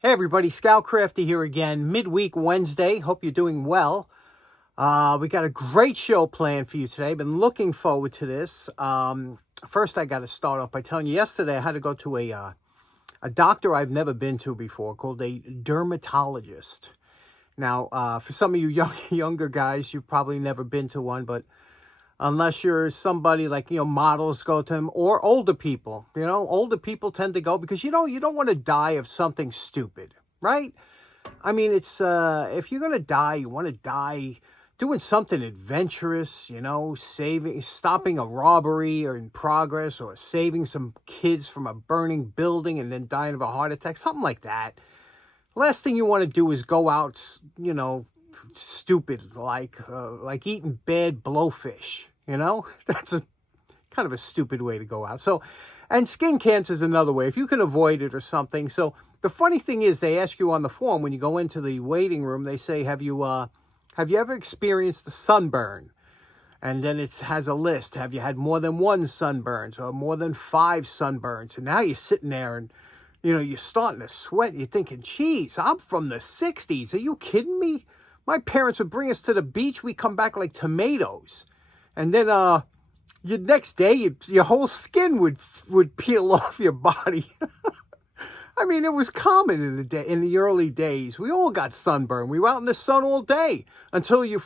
Hey everybody, Scoutcrafty here again, midweek Wednesday. Hope you're doing well. We got a great show planned for you today. Been looking forward to this. First, I got to start off by telling you, yesterday I had to go to a doctor I've never been to before called a dermatologist. Now, for some of you younger guys, you've probably never been to one, but unless you're somebody like, models go to them, or older people. Older people tend to go because, you don't want to die of something stupid, right? I mean, it's, if you're going to die, you want to die doing something adventurous, stopping a robbery or in progress, or saving some kids from a burning building and then dying of a heart attack, something like that. Last thing you want to do is go out, stupid, like eating bad blowfish. That's a kind of a stupid way to go out. So, and skin cancer is another way if you can avoid it or something. So the funny thing is, they ask you on the form when you go into the waiting room, they say, have you ever experienced a sunburn? And then it has a list. Have you had more than one sunburns or more than 5 sunburns? And now you're sitting there and you're starting to sweat. You're thinking, geez, I'm from the 60s. Are you kidding me? My parents would bring us to the beach. We come back like tomatoes. And then your next day, your whole skin would peel off your body. I mean, it was common in the early days. We all got sunburned. We were out in the sun all day until you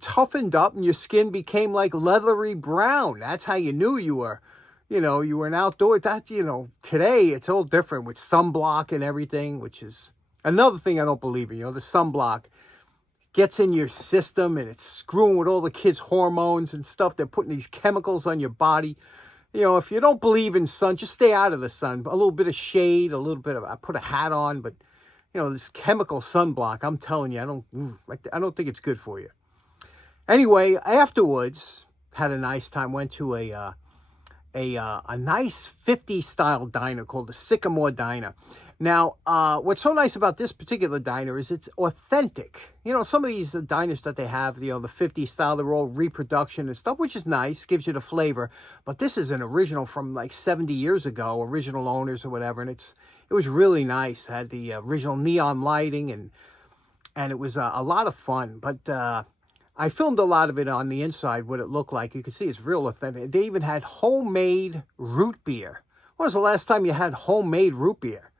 toughened up and your skin became like leathery brown. That's how you knew you were an outdoor. Today it's all different with sunblock and everything, which is another thing I don't believe in. The sunblock gets in your system and it's screwing with all the kids' hormones and stuff. They're putting these chemicals on your body. If you don't believe in sun, just stay out of the sun. A little bit of shade, I put a hat on, but this chemical sunblock, I'm telling you, I don't think it's good for you. Anyway, afterwards, had a nice time, went to a nice 50s style diner called the Sycamore Diner. Now, what's so nice about this particular diner is it's authentic. Some of these diners that they have, the 50s style, they're all reproduction and stuff, which is nice, gives you the flavor. But this is an original from like 70 years ago, original owners or whatever, and it was really nice. It had the original neon lighting, and it was a lot of fun. But I filmed a lot of it on the inside, what it looked like. You can see it's real authentic. They even had homemade root beer. When was the last time you had homemade root beer?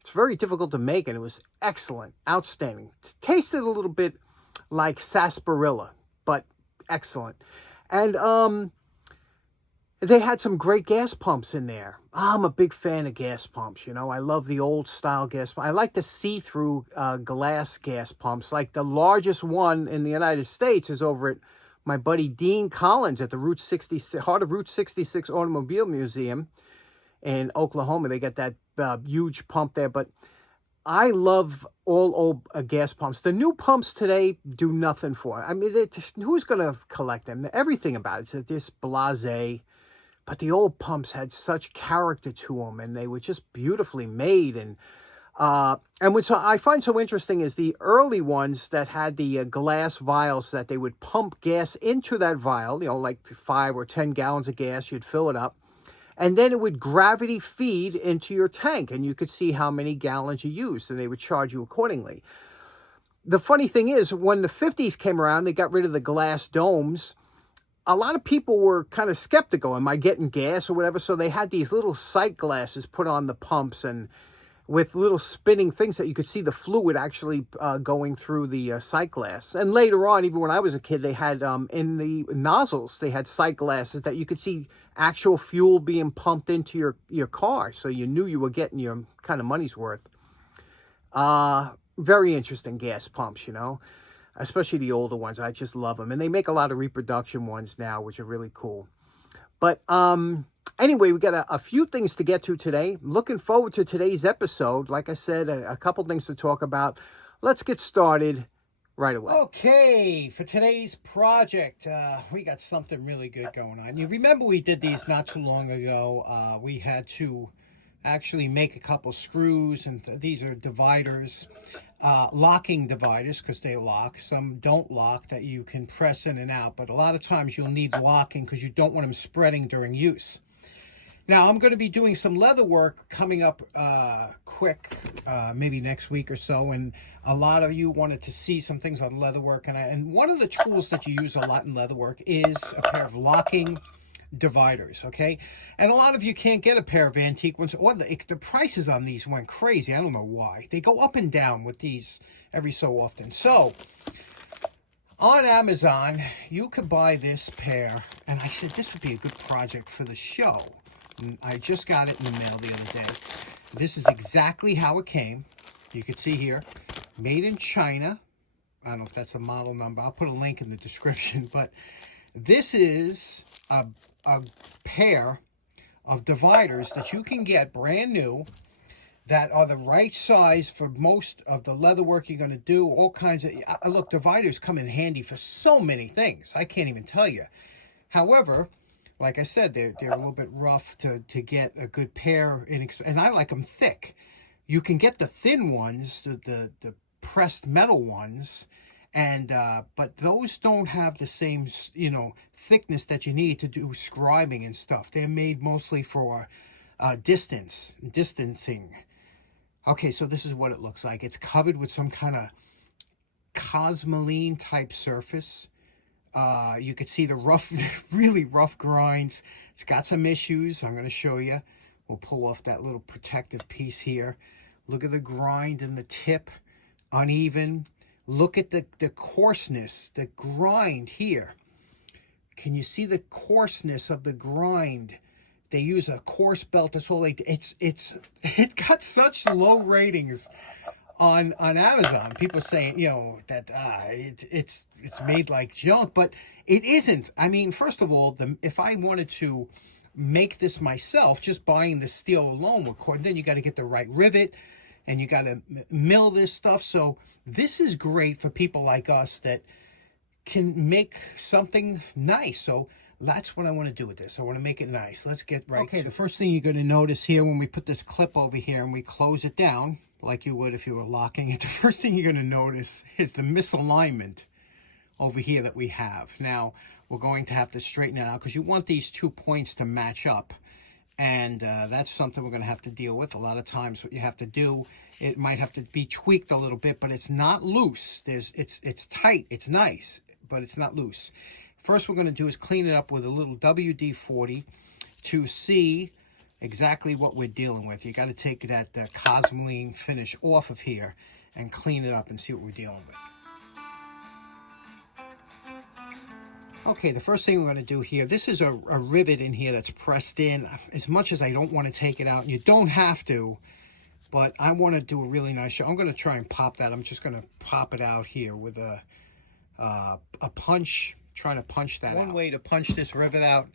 It's very difficult to make, and it was excellent, outstanding. It tasted a little bit like sarsaparilla, but excellent. And they had some great gas pumps in there. I'm a big fan of gas pumps. I love the old style gas pumps. I like the see-through glass gas pumps. Like the largest one in the United States is over at my buddy Dean Collins at the Heart of Route 66 Automobile Museum in Oklahoma. They got that huge pump there. But I love all old gas pumps. The new pumps today do nothing for it. I mean, who's going to collect them? Everything about it. It's just blasé. But the old pumps had such character to them, and they were just beautifully made. And what I find so interesting is the early ones that had the glass vials that they would pump gas into that vial, like 5 or 10 gallons of gas, you'd fill it up. And then it would gravity feed into your tank, and you could see how many gallons you used, and they would charge you accordingly. The funny thing is, when the 50s came around, they got rid of the glass domes. A lot of people were kind of skeptical. Am I getting gas or whatever? So they had these little sight glasses put on the pumps, and with little spinning things that you could see the fluid actually going through the sight glass. And later on, even when I was a kid, they had in the nozzles, they had sight glasses that you could see actual fuel being pumped into your car. So you knew you were getting your kind of money's worth. Very interesting gas pumps, especially the older ones. I just love them. And they make a lot of reproduction ones now, which are really cool. But anyway, we got a few things to get to today. Looking forward to today's episode. Like I said, a couple things to talk about. Let's get started right away. Okay, for today's project, we got something really good going on. You remember we did these not too long ago. We had to actually make a couple screws, and these are dividers, locking dividers, because they lock. Some don't lock, that you can press in and out, but a lot of times you'll need locking because you don't want them spreading during use. Now, I'm going to be doing some leather work coming up quick, maybe next week or so, and a lot of you wanted to see some things on leather work, and one of the tools that you use a lot in leather work is a pair of locking dividers, okay? And a lot of you can't get a pair of antique ones, or the prices on these went crazy. I don't know why. They go up and down with these every so often. So, on Amazon, you could buy this pair, and I said this would be a good project for the show. And I just got it in the mail the other day. This is exactly how it came. You can see here, made in China. I don't know if that's the model number. I'll put a link in the description, but this is a pair of dividers that you can get brand new that are the right size for most of the leather work you're going to do. All kinds of, look, dividers come in handy for so many things. I can't even tell you. However, like I said, they're a little bit rough to get a good pair, and I like them thick. You can get the thin ones, the pressed metal ones, and but those don't have the same, you know, thickness that you need to do scribing and stuff. They're made mostly for distancing. Okay, so this is what it looks like. It's covered with some kind of cosmoline type surface. You can see the rough, really rough grinds. It's got some issues. I'm going to show you. We'll pull off that little protective piece here. Look at the grind and the tip, uneven. Look at the coarseness, the grind here. Can you see the coarseness of the grind? They use a coarse belt. That's all they. It got such low ratings on Amazon. People saying, you know, that it's made like junk, but it isn't. I mean, first of all, if I wanted to make this myself, just buying the steel alone would cost. Then you got to get the right rivet, and you got to mill this stuff. So this is great for people like us that can make something nice. So that's what I want to do with this. I want to make it nice. Let's get right. Okay, the first thing you're going to notice here when we put this clip over here and we close it down, like you would if you were locking it, the first thing you're going to notice is the misalignment over here that we have. Now, we're going to have to straighten it out because you want these 2 points to match up. And that's something we're going to have to deal with. A lot of times what you have to do, it might have to be tweaked a little bit, but it's not loose. It's tight, it's nice, but it's not loose. First we're going to do is clean it up with a little WD-40 to see exactly what we're dealing with. You got to take that cosmoline finish off of here and clean it up and see what we're dealing with. Okay, the first thing we're going to do here, this is a rivet in here that's pressed in. As much as I don't want to take it out, and you don't have to, but I want to do a really nice show. I'm going to try and pop that. I'm just going to pop it out here with a punch, trying to punch that out. One way to punch this rivet out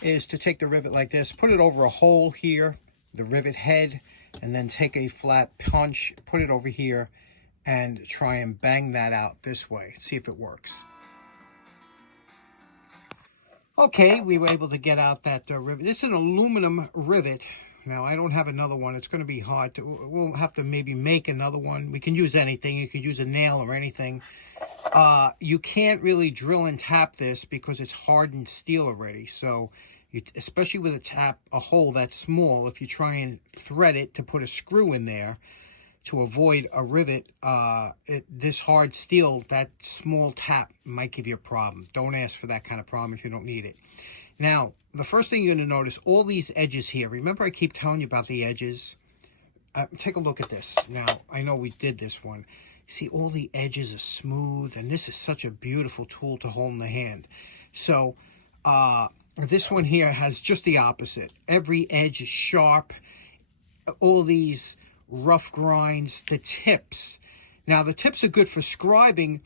is to take the rivet like this, put it over a hole here, the rivet head, and then take a flat punch, put it over here, and try and bang that out this way. See if it works. Okay, we were able to get out that rivet. This is an aluminum rivet. Now, I don't have another one. It's going to be hard to, we'll have to maybe make another one. We can use anything. You could use a nail or anything. You can't really drill and tap this because it's hardened steel already. So, especially with a hole that's small, if you try and thread it to put a screw in there to avoid a rivet, this hard steel, that small tap might give you a problem. Don't ask for that kind of problem if you don't need it. Now, the first thing you're going to notice, all these edges here. Remember I keep telling you about the edges? Take a look at this. Now, I know we did this one. See, all the edges are smooth, and this is such a beautiful tool to hold in the hand. So, this one here has just the opposite. Every edge is sharp. All these rough grinds, the tips. Now, the tips are good for scribing,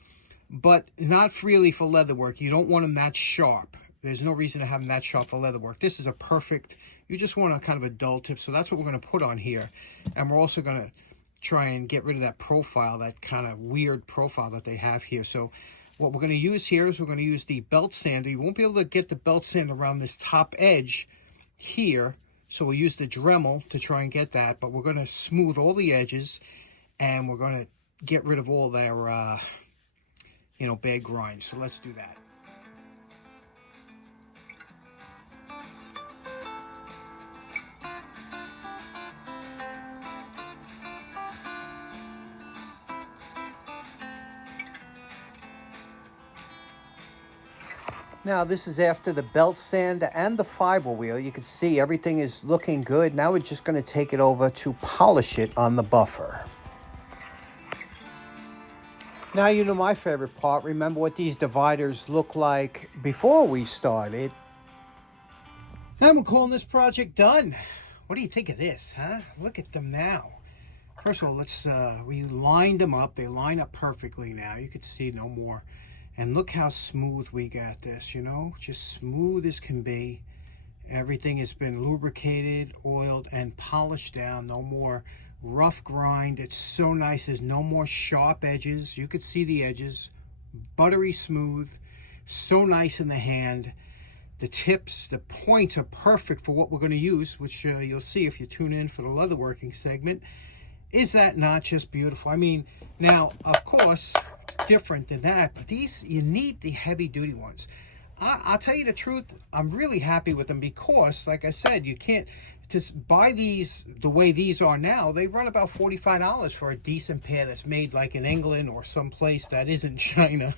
but not really for leather work. You don't want them that sharp. There's no reason to have them that sharp for leather work. This is a perfect, you just want a kind of a dull tip. So that's what we're going to put on here. And we're also going to try and get rid of that profile, that kind of weird profile that they have here. So what we're going to use here is we're going to use the belt sander. You won't be able to get the belt sander around this top edge here. So we'll use the Dremel to try and get that. But we're going to smooth all the edges. And we're going to get rid of all their, bad grinds. So let's do that. Now this is after the belt sander and the fiber wheel. You can see everything is looking good. Now we're just going to take it over to polish it on the buffer. Now you know my favorite part. Remember what these dividers look like before we started. Now we're calling this project done. What do you think of this, huh? Look at them now. First of all, we lined them up. They line up perfectly now. You can see no more. And look how smooth we got this, you know, just smooth as can be. Everything has been lubricated, oiled, and polished down. No more rough grind. It's so nice. There's no more sharp edges. You could see the edges. Buttery smooth. So nice in the hand. The tips, the points are perfect for what we're going to use, which you'll see if you tune in for the leatherworking segment. Is that not just beautiful? I mean, now, of course, it's different than that, but these, you need the heavy-duty ones. I'll tell you the truth, I'm really happy with them because, like I said, you can't just buy these the way these are now. They run about $45 for a decent pair that's made like in England or someplace that isn't China.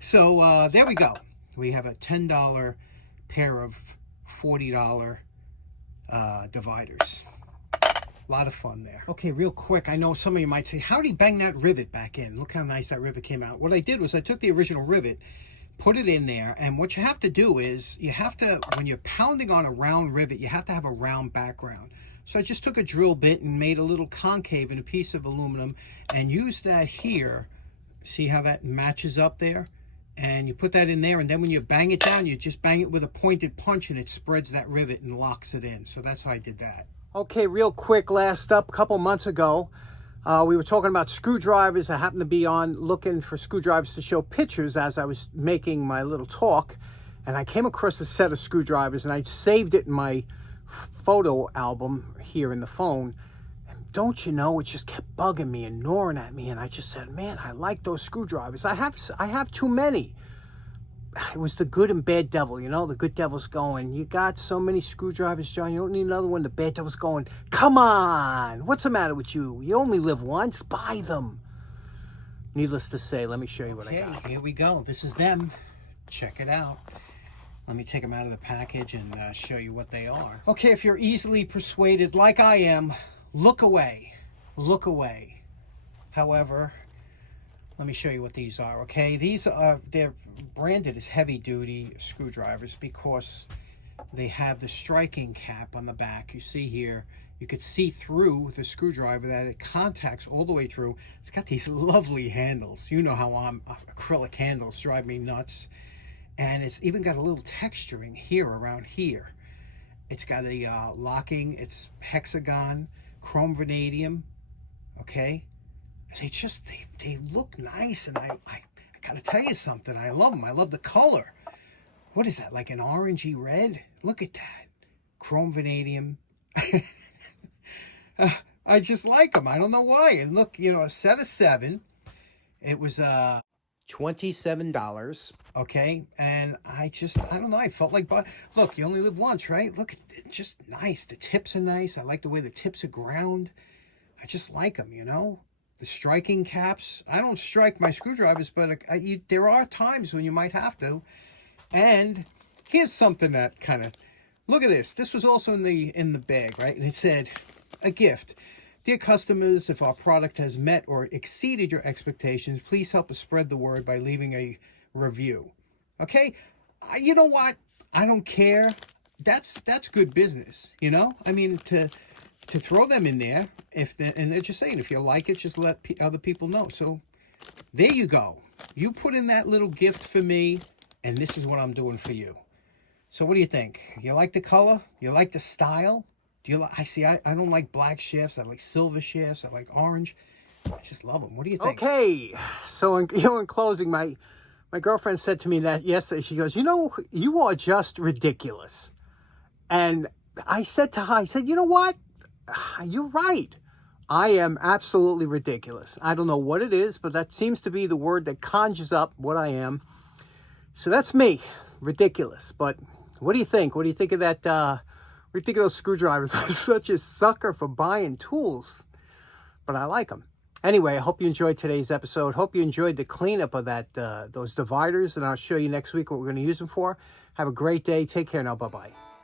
So there we go. We have a $10 pair of $40 dividers. A lot of fun there. Okay, real quick, I know some of you might say, how did he bang that rivet back in? Look how nice that rivet came out. What I did was I took the original rivet, put it in there, and what you have to do is, you have to, when you're pounding on a round rivet, you have to have a round background. So I just took a drill bit and made a little concave in a piece of aluminum and used that here. See how that matches up there? And you put that in there, and then when you bang it down, you just bang it with a pointed punch and it spreads that rivet and locks it in. So that's how I did that. Okay, real quick, last up, a couple months ago, we were talking about screwdrivers. I happened to be on looking for screwdrivers to show pictures as I was making my little talk, and I came across a set of screwdrivers, and I saved it in my photo album here in the phone. And don't you know, it just kept bugging me and gnawing at me, and I just said, man, I like those screwdrivers. I have too many. It was the good and bad devil, you know. The good devil's going, you got so many screwdrivers, John, you don't need another one. The bad devil's going, come on, what's the matter with you? You only live once, buy them. Needless to say, let me show you what I got. Okay, here we go. This is them. Check it out. Let me take them out of the package and show you what they are. Okay, if you're easily persuaded, like I am, look away. Look away. However, let me show you what these are, okay? They're branded as heavy-duty screwdrivers because they have the striking cap on the back. You see here, you could see through the screwdriver that it contacts all the way through. It's got these lovely handles. You know how acrylic handles drive me nuts. And it's even got a little texturing here around here. It's got a locking, it's hexagon, chrome vanadium, okay? They look nice, and I gotta tell you something. I love them. I love the color. What is that, like an orangey red? Look at that. Chrome vanadium. I just like them. I don't know why. And look, you know, a set of 7. It was $27. Okay, and I don't know. I felt like, look, you only live once, right? Look, it's just nice. The tips are nice. I like the way the tips are ground. I just like them, you know. The striking caps, I don't strike my screwdrivers, but there are times when you might have to. And here's something that kind of, look at this. This was also in the bag, right? And it said, a gift. Dear customers, if our product has met or exceeded your expectations, please help us spread the word by leaving a review. Okay? You know what? I don't care. That's good business, you know? I mean, to throw them in there, and they're just saying, if you like it, just let other people know. So there you go. You put in that little gift for me, and this is what I'm doing for you. So what do you think? You like the color? You like the style? Do you like? I don't like black shafts. I like silver shafts. I like orange. I just love them. What do you think? Okay. So in closing, my girlfriend said to me that yesterday. She goes, you know, you are just ridiculous. And I said to her, I said, you know what? You're right. I am absolutely ridiculous. I don't know what it is, but that seems to be the word that conjures up what I am. So that's me, ridiculous. But what do you think? What do you think of that? What do you think of those screwdrivers? I'm such a sucker for buying tools, but I like them. Anyway, I hope you enjoyed today's episode. Hope you enjoyed the cleanup of those dividers, and I'll show you next week what we're going to use them for. Have a great day. Take care now. Bye-bye.